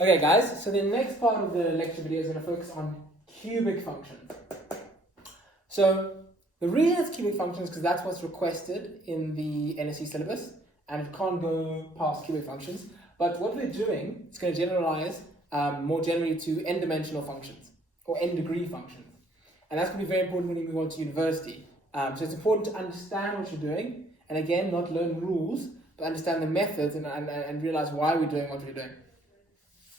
Okay guys, so the next part of the lecture video is going to focus on cubic functions. So the reason it's cubic functions is because that's what's requested in the NSC syllabus, and it can't go past cubic functions. But what we're doing is going to generalize more generally to n-dimensional functions or n-degree functions. And that's going to be very important when you move on to university. So it's important to understand what you're doing, and again, not learn rules, but understand the methods and realize why we're doing what we're doing.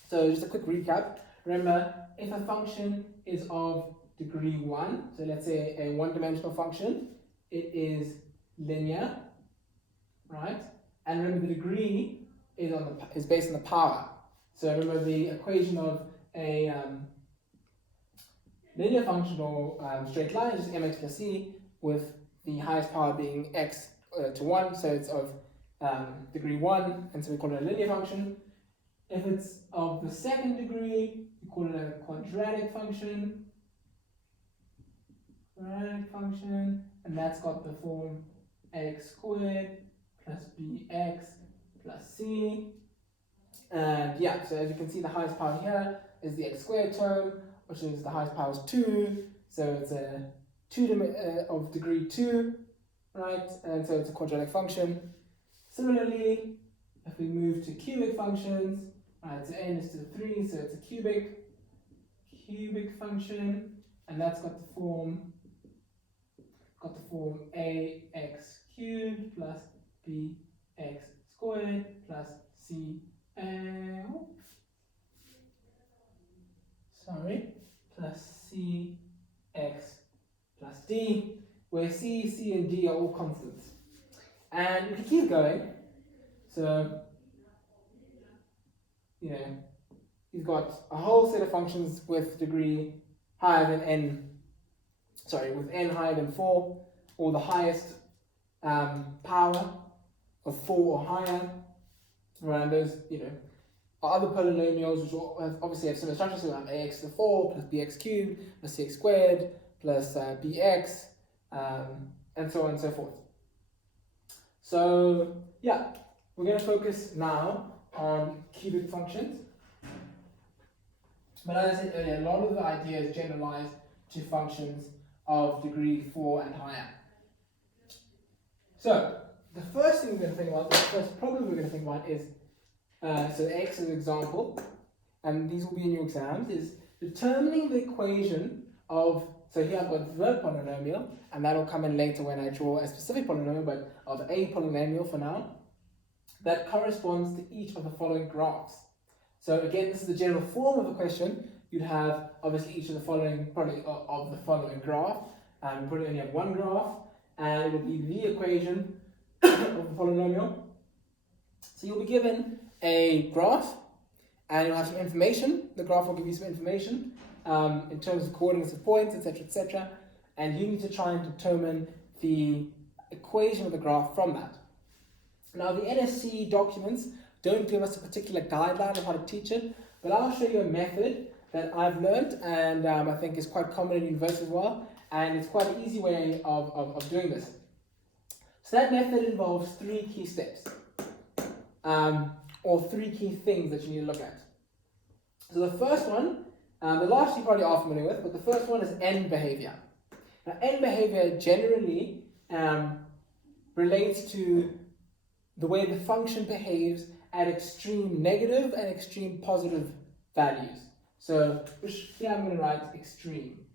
So just a quick recap. Remember, if a function is of degree 1, so let's say a one-dimensional function, it is linear, right? And remember, the degree is based on the power. So remember, the equation of a linear function or straight line is mx plus c, with the highest power being x to 1, so it's of degree 1, and so we call it a linear function. If it's of the second degree, we call it a quadratic function. And that's got the form x squared plus bx plus c. And yeah, so as you can see, the highest power here is the x squared term, which is the highest power is 2. So it's a 2 of degree 2, right? And so it's a quadratic function. Similarly, if we move to cubic functions, right, so n is to the 3, so it's a cubic function, and that's got the form ax cubed plus bx squared plus c plus cx plus d, where c and d are all constants. And we can keep going. So you've got a whole set of functions with degree higher than with n higher than 4, or the highest power of 4 or higher. Around those, other polynomials which obviously have similar structures. So we have ax to the 4 plus bx cubed plus cx squared plus bx, and so on and so forth. So yeah, we're going to focus now on cubic functions. But as I said earlier, a lot of the ideas generalize to functions of degree 4 and higher. So the first thing we're going to think about, the first problem we're going to think about is, so x as an example, and these will be in your exams, is determining the equation of, so here I've got the polynomial, and that'll come in later when I draw a specific polynomial, but of a polynomial for now, that corresponds to each of the following graphs. So again, this is the general form of the question. You'd have obviously each of the following, probably of the following graph, and probably only have one graph, and it will be the equation of the polynomial. So you'll be given a graph, and you'll have some information. The graph will give you some information in terms of coordinates of points, etc., etc., and you need to try and determine the equation of the graph from that. Now, the NSC documents don't give us a particular guideline of how to teach it, but I'll show you a method that I've learned, and I think is quite common in university as well, and it's quite an easy way of doing this. So that method involves 3 key steps, or 3 key things that you need to look at. So the first one, the last you probably are familiar with, but the first one is end behavior. Now, end behavior generally relates to the way the function behaves at extreme negative and extreme positive values. So here I'm going to write extreme.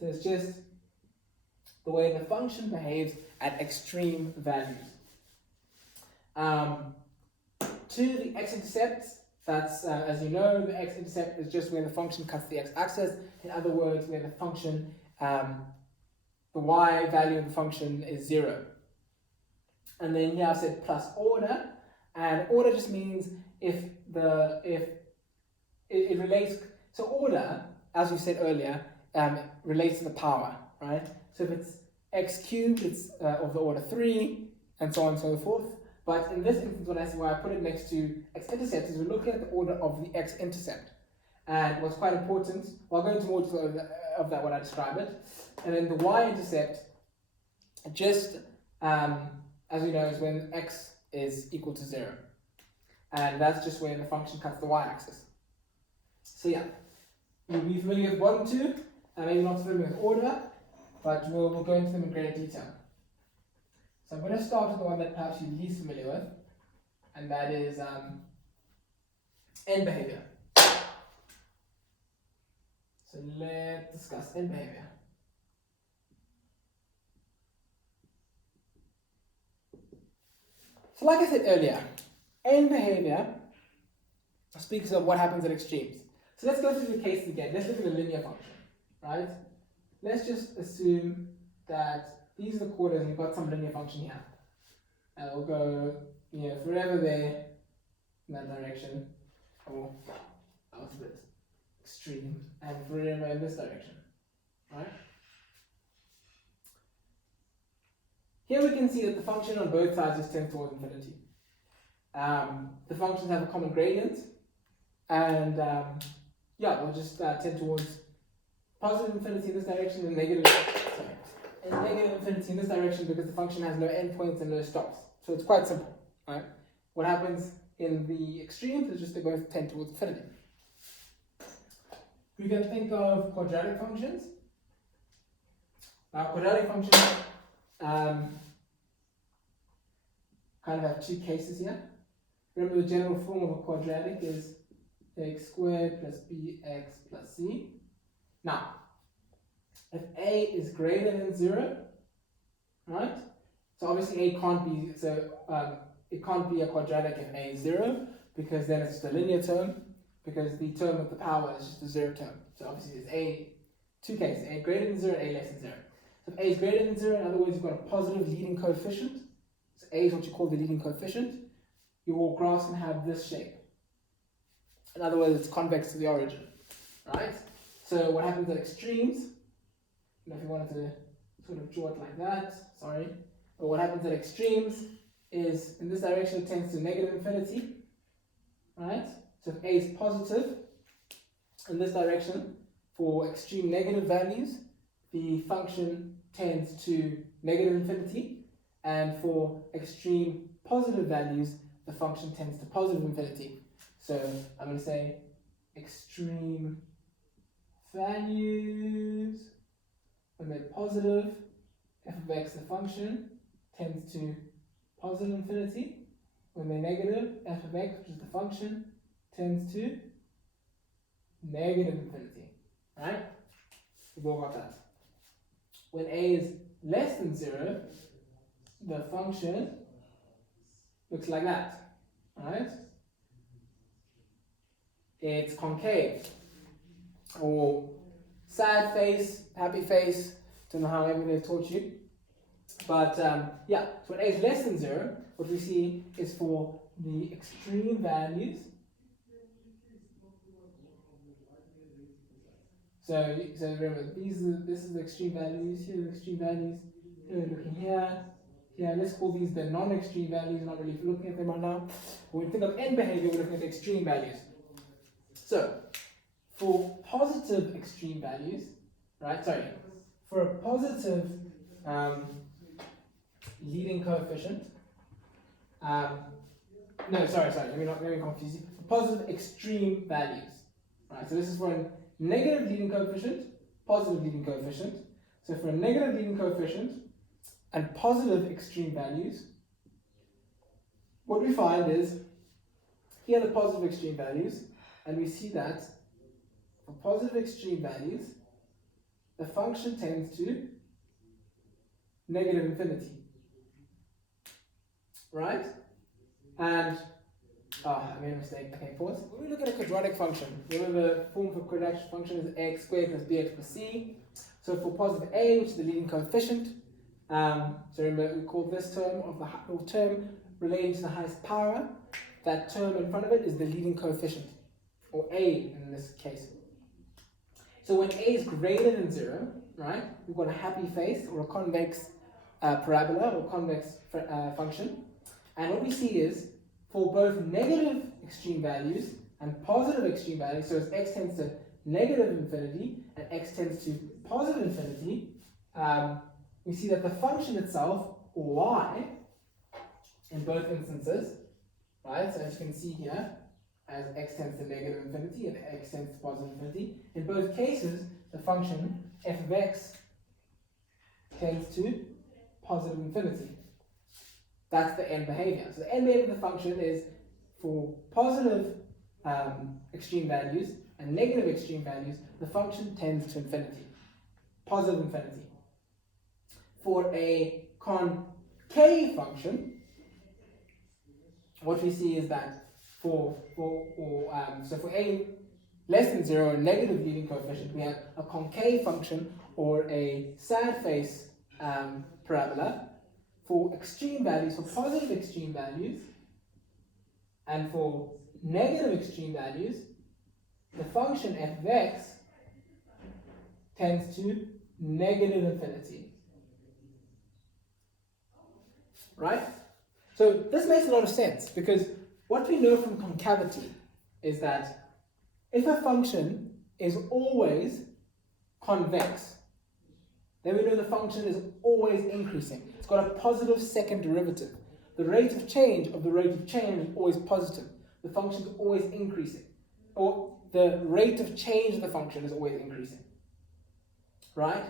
So it's just the way the function behaves at extreme values. To the x-intercepts, that's, as you know, the x-intercept is just where the function cuts the x-axis. In other words, where the function, the y value of the function is 0. And then here I said plus order, and order just means if it relates. So order, as we said earlier, relates to the power, right? So if it's x cubed, it's of the order 3, and so on and so forth. But in this instance, when I put it next to x-intercept, is we're looking at the order of the x-intercept. And what's quite important, well, I'll go into more detail of that when I describe it. And then the y-intercept, just as we know, is when x is equal to 0. And that's just where the function cuts the y-axis. So yeah, you'll be familiar with 1 and 2, and maybe not familiar with order, but we'll go into them in greater detail. So I'm going to start with the one that perhaps you're least familiar with, and that is end behavior. So let's discuss end behavior. So like I said earlier, end behavior speaks of what happens at extremes. So let's go through the cases again. Let's look at a linear function, right? Let's just assume that these are the quarters and we've got some linear function here. And we'll go, forever there in that direction. Oh, that was a bit extreme. And forever in this direction, right? Here we can see that the function on both sides is tends towards infinity. The functions have a common gradient, and we'll just tend towards positive infinity in this direction and negative infinity in this direction because the function has no endpoints and no stops. So it's quite simple, right? What happens in the extremes is just they both tend towards infinity. We can think of quadratic functions. Now, quadratic functions kind of have two cases here. Remember, the general form of a quadratic is x squared plus bx plus c. Now, if a is greater than 0, right? So obviously a can't be, it can't be a quadratic if a is 0, because then it's just a linear term, because the term of the power is just a 0 term. So obviously there's a, two cases, a greater than 0, a less than 0. So if a is greater than 0, in other words, you've got a positive leading coefficient. So a is what you call the leading coefficient. Your graph's going to have this shape. In other words, it's convex to the origin, right? So what happens at extremes, if you wanted to sort of draw it like that, sorry. But what happens at extremes is, in this direction, it tends to negative infinity, right? So if a is positive, in this direction, for extreme negative values, the function tends to negative infinity, and for extreme positive values, the function tends to positive infinity. So I'm going to say extreme values, when they're positive, f of x, the function, tends to positive infinity. When they're negative, f of x, which is the function, tends to negative infinity. Right? We've all got that. When a is less than 0, the function looks like that. Right? It's concave, or sad face, happy face. Don't know how they've taught you. But so when a is less than 0, what we see is for the extreme values. So remember, this is the extreme values, here are the extreme values, here we're looking here. Let's call these the non-extreme values, not really looking at them right now. When we think of end behavior, we're looking at the extreme values. So, for positive extreme values, for a positive leading coefficient, let me confuse you. Positive extreme values, right? So this is for a negative leading coefficient, positive leading coefficient. So for a negative leading coefficient and positive extreme values, what we find is, here are the positive extreme values, and we see that for positive extreme values, the function tends to negative infinity. Right? And, I made a mistake. Okay, pause. When we look at a quadratic function, remember the form for quadratic function is x squared plus bx plus c. So for positive a, which is the leading coefficient, so remember we call this term of the term relating to the highest power. That term in front of it is the leading coefficient, or a in this case. So when a is greater than 0, right, we've got a happy face or a convex parabola or convex function. And what we see is, for both negative extreme values and positive extreme values, so as x tends to negative infinity and x tends to positive infinity, we see that the function itself, y, in both instances, right, so as you can see here, as x tends to negative infinity and x tends to positive infinity. In both cases, the function f of x tends to positive infinity. That's the end behavior. So the end behavior of the function is for positive extreme values and negative extreme values, the function tends to infinity, positive infinity. For a concave function, what we see is that for a less than 0, a negative leading coefficient, we have a concave function or a sad face parabola. For extreme values, for positive extreme values, and for negative extreme values, the function f of x tends to negative infinity. Right? So this makes a lot of sense because what we know from concavity is that if a function is always convex, then we know the function is always increasing. It's got a positive second derivative. The rate of change of the rate of change is always positive. The function is always increasing. Or the rate of change of the function is always increasing. Right?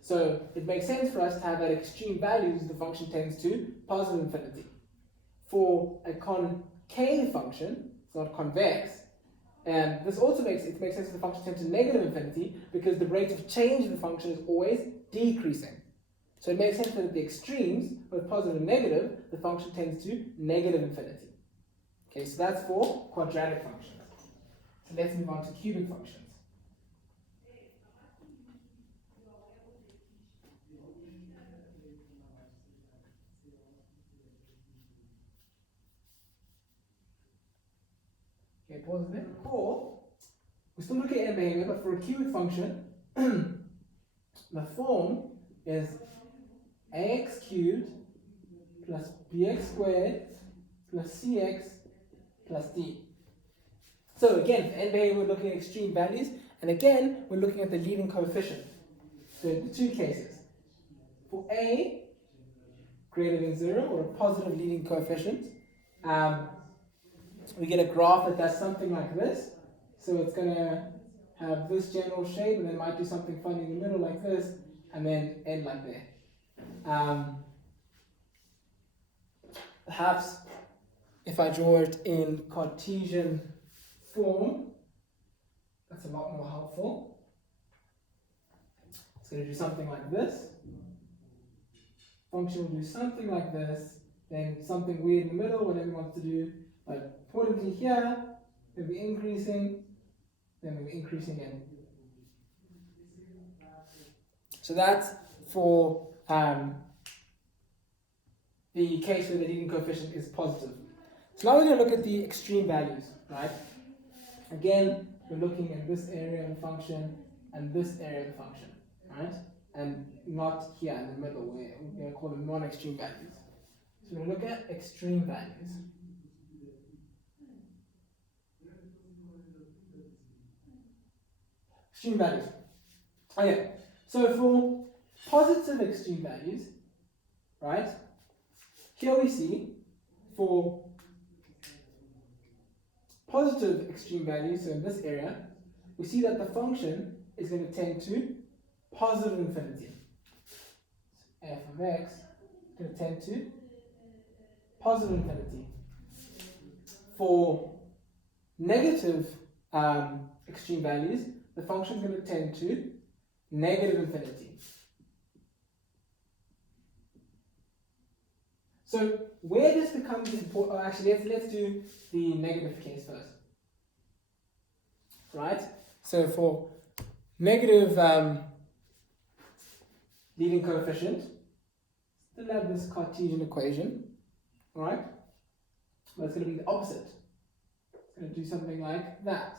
So it makes sense for us to have at extreme values the function tends to positive infinity. For a concave function, it's not convex, and this also makes sense that the function tends to negative infinity because the rate of change of the function is always decreasing. So it makes sense that at the extremes, both positive and negative, the function tends to negative infinity. Okay, so that's for quadratic functions. So let's move on to cubic functions. Okay, pause a bit. Or, we're still looking at end behavior, but for a cubic function, the form is ax cubed plus bx squared plus cx plus d. So again, for end behavior, we're looking at extreme values, and again, we're looking at the leading coefficient. So in the two cases, for a greater than 0 or a positive leading coefficient, we get a graph that does something like this. So it's going to have this general shape, and then it might do something funny in the middle like this, and then end like that. Perhaps if I draw it in Cartesian form, that's a lot more helpful. It's going to do something like this. Function will do something like this, then something weird in the middle, whatever it wants to do. But importantly here, it'll be increasing, then it'll be increasing again. So that's for the case where the leading coefficient is positive. So now we're going to look at the extreme values, right? Again, we're looking at this area of the function and this area of the function, right? And not here in the middle, where we're going to call them non-extreme values. So we're going to look at extreme values. Extreme values. Okay, so for positive extreme values, right? Here we see for positive extreme values, so in this area, we see that the function is going to tend to positive infinity. So f of x is going to tend to positive infinity. For negative extreme values, the function is going to tend to negative infinity. So where this becomes important, actually let's do the negative case first. Right? So for negative leading coefficient, still have this Cartesian equation, right? But it's going to be the opposite. It's going to do something like that.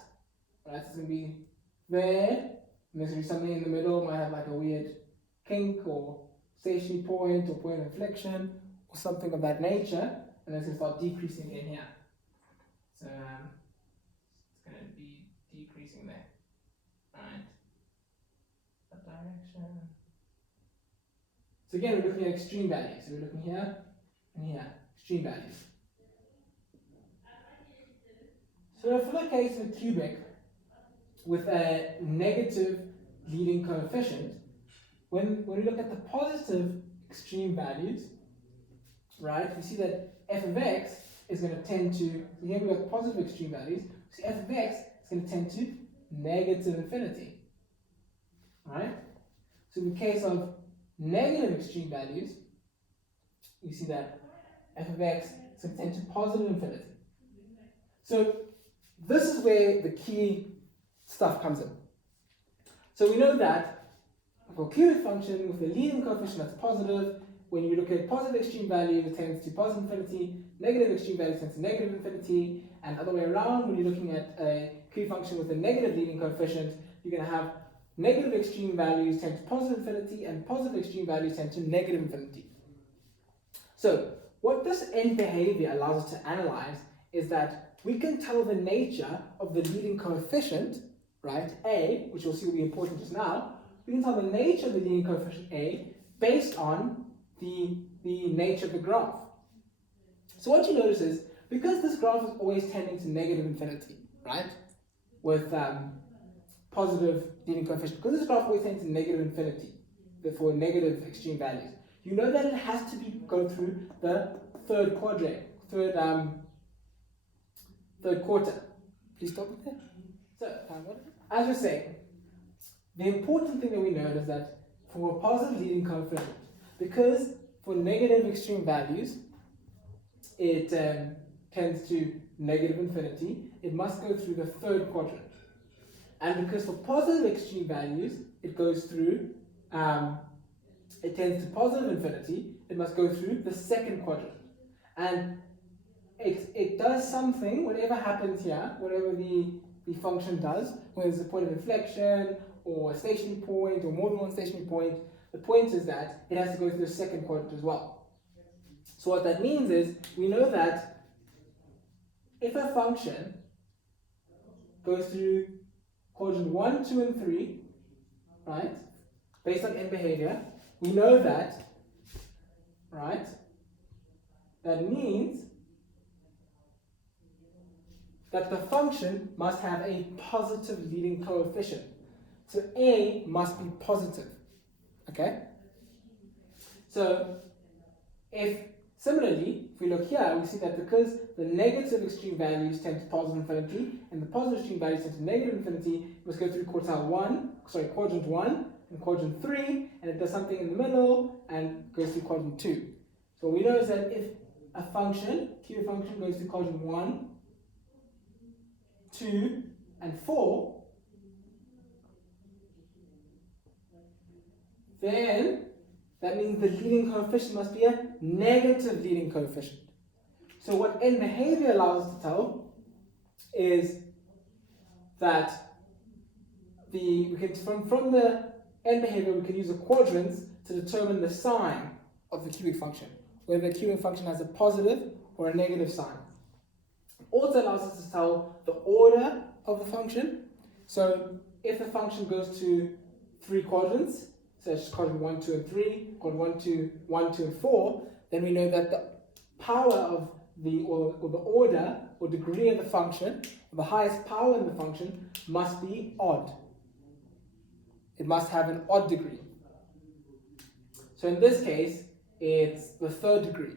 Right? So it's going to be there, and there's going to be something in the middle, might have like a weird kink or stationary point or point of inflection, or something of that nature, and then it's going to start decreasing in here. So it's going to be decreasing there, right? That direction. So again, we're looking at extreme values. So we're looking here and here, extreme values. So for the case of a cubic with a negative leading coefficient, when we look at the positive extreme values, right, we see that f of x is going to tend to, so here we've got positive extreme values, so f of x is going to tend to negative infinity, right? So in the case of negative extreme values, you see that f of x is going to tend to positive infinity. So this is where the key stuff comes in. So we know that for a cubic function with a leading coefficient that's positive, when you look at positive extreme values, it tends to positive infinity, negative extreme values tends to negative infinity, and other way around, when you're looking at a cubic function with a negative leading coefficient, you're going to have negative extreme values tend to positive infinity, and positive extreme values tend to negative infinity. So what this end behavior allows us to analyze is that we can tell the nature of the leading coefficient, right, A, which we'll see will be important just now. We can tell the nature of the leading coefficient A based on the nature of the graph. So what you notice is, because this graph is always tending to negative infinity, right, with positive leading coefficient, because this graph always tends to negative infinity, for negative extreme values, you know that it has to go through the third quarter. Please stop it there. So, as we're saying, the important thing that we know is that for a positive leading coefficient, because for negative extreme values, it tends to negative infinity, it must go through the third quadrant. And because for positive extreme values, it goes through, it tends to positive infinity, it must go through the second quadrant. And it does something, whatever happens here, whatever the function does, whether it's a point of inflection, or a stationary point, or more than one stationary point, the point is that it has to go through the second quadrant as well. So what that means is, we know that if a function goes through quadrant 1, 2, and 3, right, based on end behavior, we know that, right, that means that the function must have a positive leading coefficient. So A must be positive, okay? So similarly, if we look here, we see that because the negative extreme values tend to positive infinity, and the positive extreme values tend to negative infinity, it must go through quadrant 1 and quadrant 3, and it does something in the middle, and goes through quadrant 2. So what we know is that if a function, cubic function, goes to quadrant 1, 2, and 4, then that means the leading coefficient must be a negative leading coefficient. So what end behavior allows us to tell is that from the end behavior we can use the quadrants to determine the sign of the cubic function, whether the cubic function has a positive or a negative sign. It also allows us to tell the order of the function. So if the function goes to 3 quadrants, so it's quadrant 1, 2, and 3, quadrant 1, 2, and 4, then we know that the power of or the order or degree of the function, the highest power in the function, must be odd. It must have an odd degree. So in this case, it's the third degree.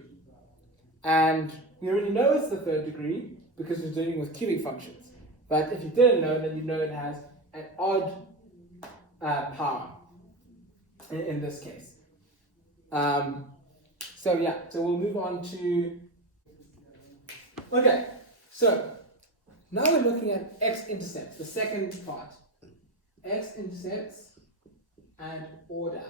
And we already know it's the third degree because we're dealing with cubic functions. But if you didn't know, then you know it has an odd power in this case. So we'll move on to... Okay, so now we're looking at X-Intercepts, the second part. X-Intercepts and order.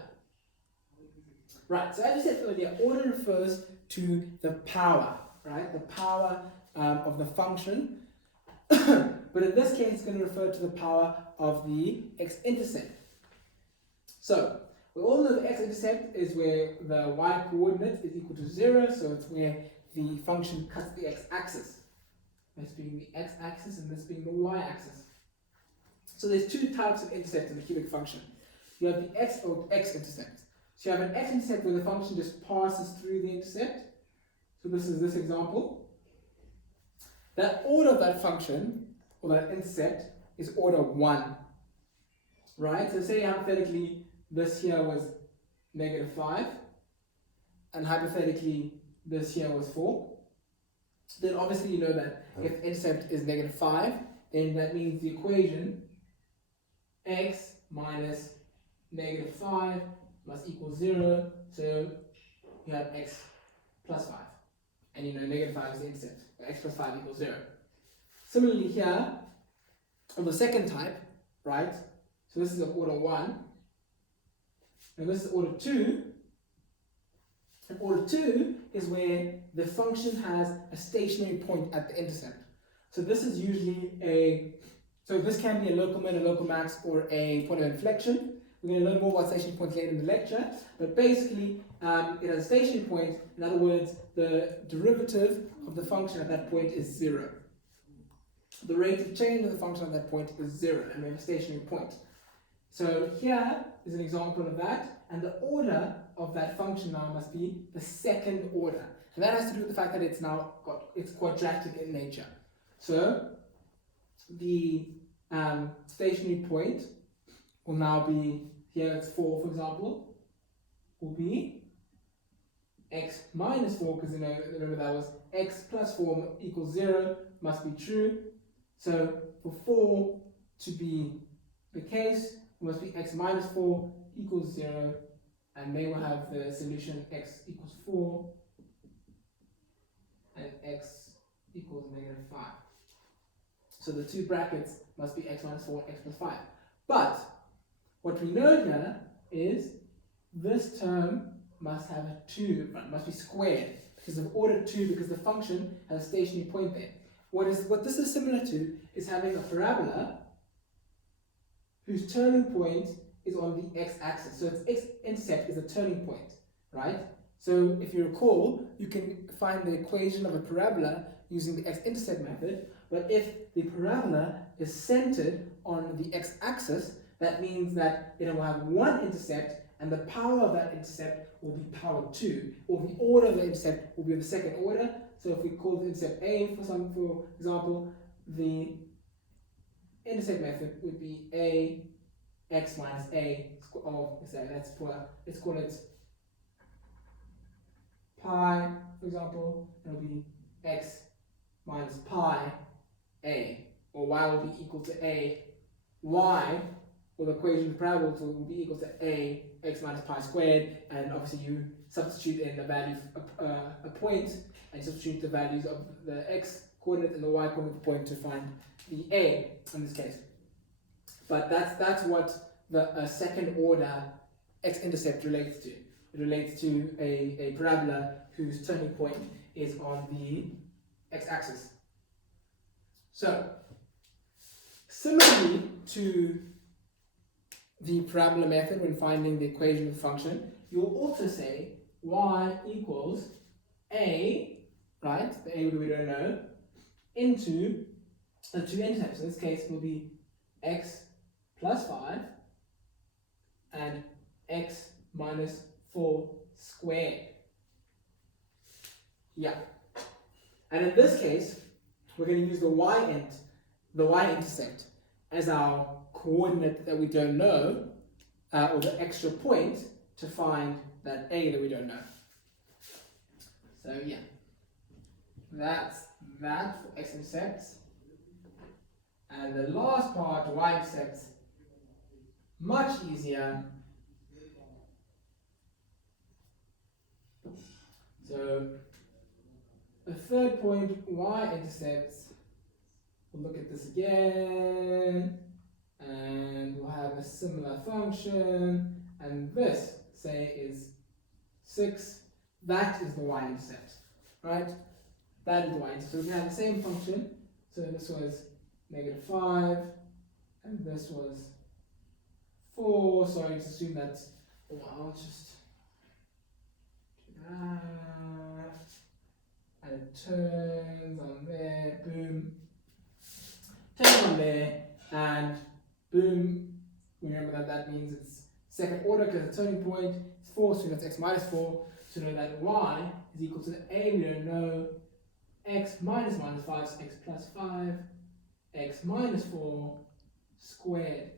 Right, so as I said earlier, order refers to the power, right? The power of the function. But in this case, it's going to refer to the power of the X-intercept. So, we all know the X-intercept is where the y-coordinate is equal to 0, so it's where the function cuts the x-axis. This being the x-axis and this being the y-axis. So there's two types of intercepts in the cubic function. You have the x or x-intercept. So you have an x-intercept where the function just passes through the intercept. So this is this example. The order of that function or that intercept is order 1, right? So say hypothetically this here was -5, and hypothetically this here was 4. Then obviously you know that if intercept is -5, then that means the equation x minus -5 must equal 0. So you have x plus 5. And you know -5 is the intercept. X plus 5 equals 0. Similarly here, on the second type, right? So this is of order 1. And this is order 2. And order 2 is where the function has a stationary point at the intercept. So this is usually so this can be a local min, a local max, or a point of inflection. We're going to learn more about stationary points later in the lecture. But basically, it has a stationary point. In other words, the derivative of the function at that point is 0. The rate of change of the function at that point is 0, and we have a stationary point. So here is an example of that, and the order of that function now must be the second order. And that has to do with the fact that it's quadratic in nature. So the stationary point will now be, here it's 4 for example, will be x minus 4, because remember that was x plus 4 equals 0, must be true. So for 4 to be the case, it must be x minus 4 equals 0, and they will have the solution x equals 4 and x equals -5. So the two brackets must be x minus 4 and x plus 5. But what we know here is this term must have a 2, must be squared, because of order 2, because the function has a stationary point there. What this is similar to is having a parabola whose turning point is on the x-axis. So its x-intercept is a turning point, right? So if you recall, you can find the equation of a parabola using the x-intercept method, but if the parabola is centered on the x-axis, that means that it will have one intercept, and the power of that intercept will be power 2, or the order of the intercept will be the second order. So if we call the intercept A, for example, the intercept method would be a x minus a, let's call it pi, for example. It'll be x minus pi a, or y will be equal to a, y, or the equation of the parabola will be equal to a x minus pi squared, and obviously you substitute in the value of a point, and substitute the values of the x coordinate and the y coordinate of the point to find the a in this case. But that's what the second order x-intercept relates to. It relates to a parabola whose turning point is on the x-axis. So, similarly to the parabola method when finding the equation of the function, you'll also say y equals a, right, the a we don't know, into the two intercepts. In this case will be x plus 5 and x minus 4 squared. Yeah. And in this case, we're going to use the y-intercept as our coordinate that we don't know, or the extra point to find that a that we don't know. So yeah, that's that for x-intercepts. And the last part, y-intercepts, much easier. So the third point, y-intercepts, we'll look at this again, and we'll have a similar function, and this, say, is 6. That is the y-intercept, right? That is the y-intercept. So we have the same function. So this was -5, and this was 4. So I just assume that, I'll just do that, and it turns on there, boom, turns on there, and boom. Remember that means it's second order because the turning point is 4, so that's x minus 4. So know that y is equal to the a we don't know, x minus 5 is x plus 5, x minus 4 squared,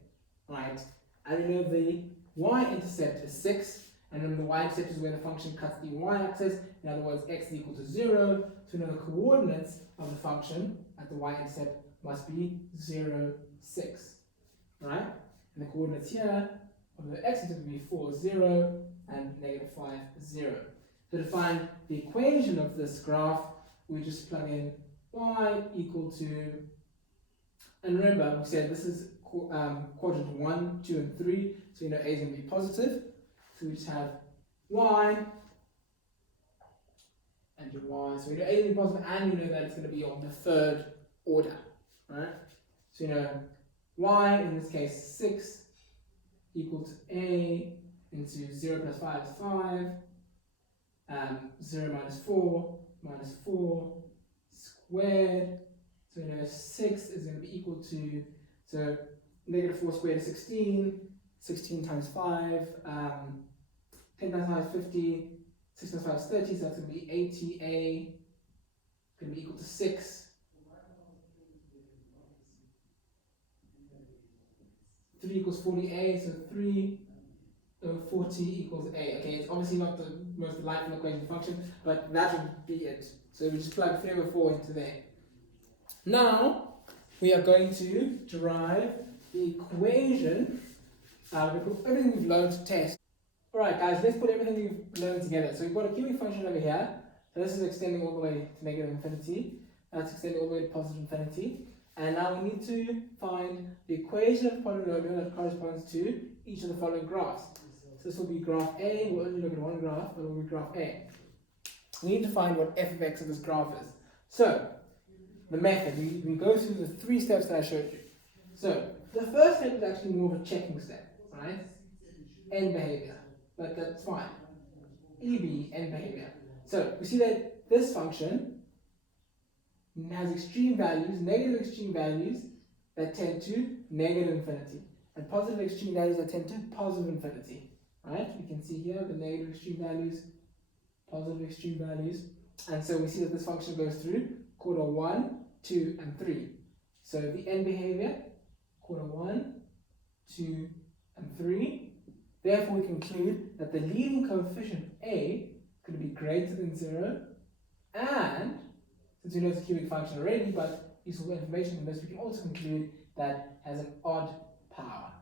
right? And we know the y-intercept is 6, and then the y-intercept is where the function cuts the y-axis. In other words, x is equal to 0, so we know the coordinates of the function at the y-intercept must be 0, 6, right? And the coordinates here of the x-intercept will be 4, 0, and negative 5, 0. So to find the equation of this graph, we just plug in y equal to, and remember we said this is quadrant 1, 2, and 3, so you know a is going to be positive. So we just have y and your y. So we know a is going to be positive, and we know that it's going to be of the third order, right? So you know y in this case 6 equal to a into 0 plus 5 is 5. 0 minus 4 squared. So we know 6 is going to be equal to, so negative 4 squared is 16, 16 times 5, 10 times 5 is 50, 6 times 5 is 30, so that's going to be 80a, going to be equal to 6. 3 equals 40a, so 3 over 40 equals a. Okay, it's obviously not the most delightful equation function, but that would be it. So we just plug 3 over 4 into there. Now, we are going to derive the equation. We put everything we've learned to test. Alright guys, let's put everything we've learned together. So we've got a cubic function over here. So this is extending all the way to negative infinity. That's extending all the way to positive infinity. And now we need to find the equation of the polynomial that corresponds to each of the following graphs. So this will be graph A. We'll only look at one graph, but it will be graph A. We need to find what f of x of this graph is. So, the method, we go through the 3 steps that I showed you. So, the first step is actually more of a checking step, right? End behavior, but that's fine. EB, end behavior. So, we see that this function has extreme values, negative extreme values that tend to negative infinity, and positive extreme values that tend to positive infinity, right? We can see here the negative extreme values, positive extreme values, and so we see that this function goes through quarter 1, 2, and 3. So the end behavior, quarter 1, 2, and 3. Therefore, we conclude that the leading coefficient A is going to be greater than 0, and since we know it's a cubic function already, but useful information from this, we can also conclude that it has an odd power.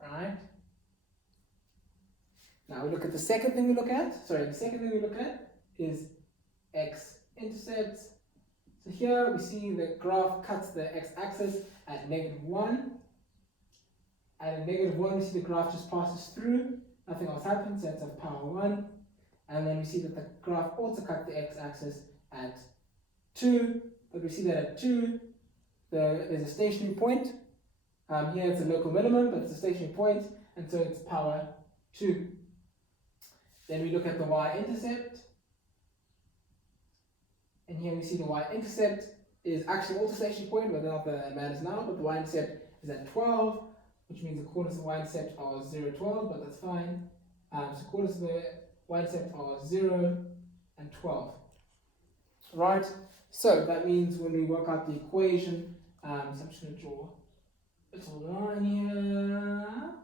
Right? Now we look at the second thing we look at. The second thing we look at is X-Intercepts. So here we see the graph cuts the x-axis at -1. At -1, we see the graph just passes through. Nothing else happens, so it's of power 1. And then we see that the graph also cuts the x-axis at 2. But we see that at 2, there's a stationary point. Here it's a local minimum, but it's a stationary point, and so it's power 2. Then we look at the y-intercept. And here we see the y-intercept is actually also stationary point, but not that matters now, but the y-intercept is at 12, which means the coordinates of the y-intercept are 0, 12, but that's fine. So coordinates of the y-intercept are 0 and 12. Right? So that means when we work out the equation, so I'm just going to draw a little line here.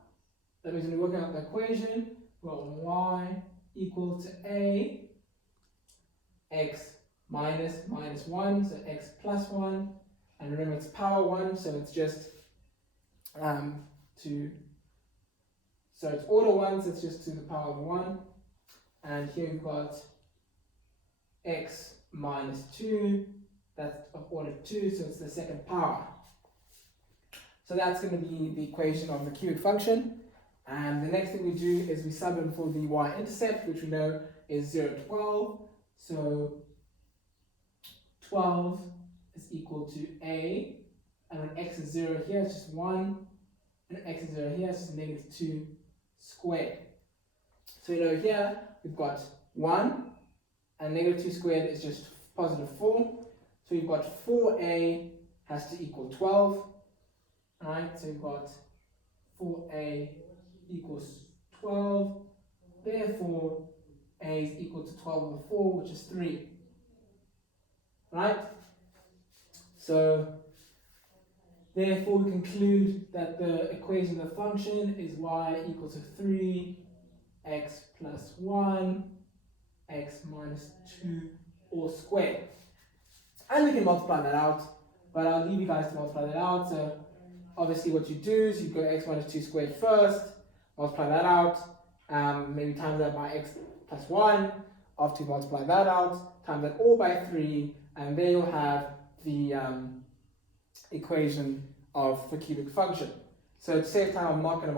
That means when we work out the equation, we've got y equal to a, x minus 1, so x plus 1, and remember it's power 1, so it's just so it's order 1, so it's just to the power of 1, and here we've got x minus 2, that's of order 2, so it's the second power. So that's going to be the equation of the cubic function, and the next thing we do is we sub in for the y-intercept, which we know is 0, 12, so 12 is equal to a, and when x is 0 here, it's just 1, and x is 0 here, it's just -2 squared. So you know here, we've got 1, and -2 squared is just positive 4, so we've got 4a has to equal 12, alright, so we've got 4a equals 12, therefore a is equal to 12 over 4, which is 3. Right? So therefore we conclude that the equation of the function is y equal to 3 x plus 1 x minus 2 all squared. And we can multiply that out, but I'll leave you guys to multiply that out. So obviously what you do is you go x minus 2 squared first, multiply that out, maybe times that by x plus 1, after you multiply that out, times that all by 3, and then you'll have the equation of the cubic function. So to save time, I'm not going to